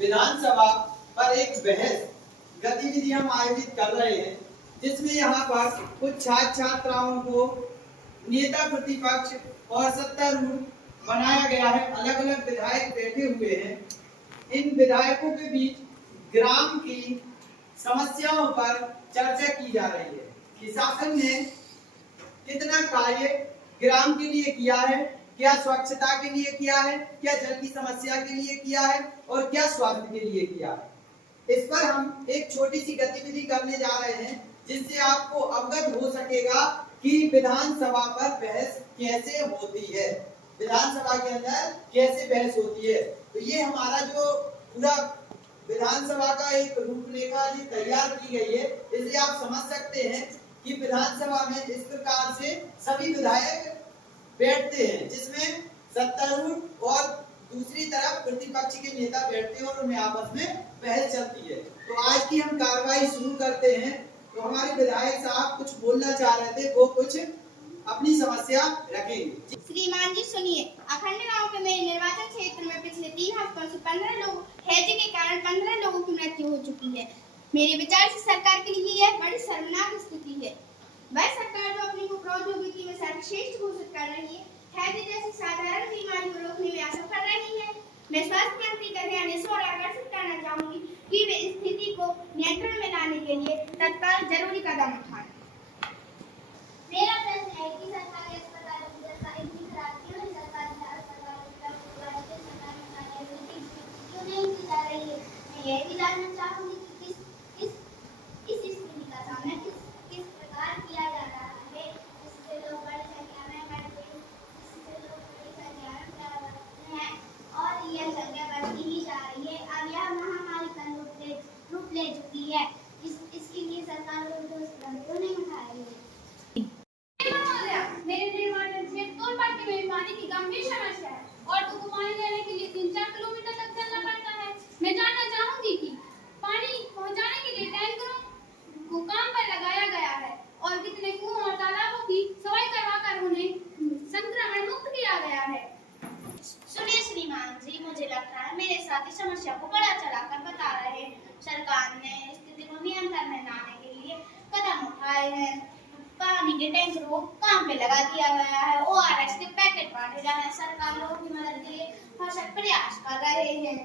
विधानसभा पर एक बहस गतिविधि हम आयोजित कर रहे हैं, जिसमें यहाँ पर कुछ छात्र छात्राओं को नेता प्रतिपक्ष और सत्तारूढ़ बनाया गया है। अलग अलग विधायक बैठे हुए हैं। इन विधायकों के बीच ग्राम की समस्याओं पर चर्चा की जा रही है कि शासन ने कितना कार्य ग्राम के लिए किया है, क्या स्वच्छता के लिए किया है, क्या जल की समस्या के लिए किया है और क्या स्वास्थ्य के लिए किया है। इस पर हम एक छोटी सी गतिविधि करने जा रहे हैं, जिससे आपको अवगत हो सकेगा कि विधानसभा पर बहस कैसे होती है, विधानसभा के अंदर कैसे बहस होती है। तो ये हमारा जो पूरा विधानसभा का एक रूपरेखा तैयार की गई है, इससे आप समझ सकते हैं कि विधानसभा में इस प्रकार से सभी विधायक बैठते हैं, जिसमें सत्तारूढ़ और दूसरी तरफ प्रतिपक्ष के नेता बैठते हैं और उनमें आपस में बहस चलती है। तो आज की हम कार्रवाई शुरू करते हैं। तो हमारे विधायक साहब कुछ बोलना चाह रहे थे, वो कुछ अपनी समस्या रखेंगे। श्रीमान जी सुनिए, अखंड गांव के मेरे निर्वाचन क्षेत्र में पिछले 3 हफ्तों से 15 लोग हैजे के कारण 15 लोगों की मृत्यु हो चुकी है। मेरे विचार से सरकार के लिए यह बड़ी शर्मनाक स्थिति है। वह सरकार जो अपनी को प्रौद्योगिकी में सर्वश्रेष्ठ घोषित कर रही है, हैजे जैसी साधारण बीमारी को रोकने में असफल रही है। मैं स्वास्थ्य मंत्री कल्याण ईश्वर आकर्षित करना चाहूंगी कि वे स्थिति को नियंत्रण में लाने के लिए तत्काल जरूरी कदम उठाएं। मेरा प्रश्न है कि सरकारी अस्पतालों की दशा इतनी खराब क्यों है? सरकारी अस्पतालों की क्यों नहीं की जा रही है? मैं यह भी जानना चाहूंगी कि इस स्थिति का सामना किस प्रकार किया जा रहा है, जिससे लोग बड़ी संख्या में मरते हैं, जिससे लोग बड़ी संख्या में मर रहे हैं और यह संख्या बढ़ती ही जा रही है। अब यह महामारी का रूप ले चुकी है। इसके लिए सरकार को ठोस कदम क्यों नहीं उठा रही है? मेरे निर्वाचन क्षेत्र तोलपाटी में पानी की गंभीर समस्या है और को पानी लेने के लिए 3-4 किलोमीटर तक चलना पड़ता है। मैं जानना चाहूंगी कि पानी पहुंचाने के लिए टैंकरों को काम पर लगाया गया है और कितने कुओं और तालाबों की सफाई करवाकर उन्हें संक्रमण मुक्त किया गया है। सुनिए श्रीमान जी, मुझे लगता है मेरे साथी समस्या को बड़ा चढ़ाकर बता रहे हैं। सरकार ने स्थिति को नियंत्रण में लाने के लिए कदम उठाए हैं। पानी के टैंकर को काम पे लगा दिया गया है, ORS के पैकेट बांटे जा रहे हैं। सरकार लोगों की मदद के लिए भरसक प्रयास कर रहे हैं।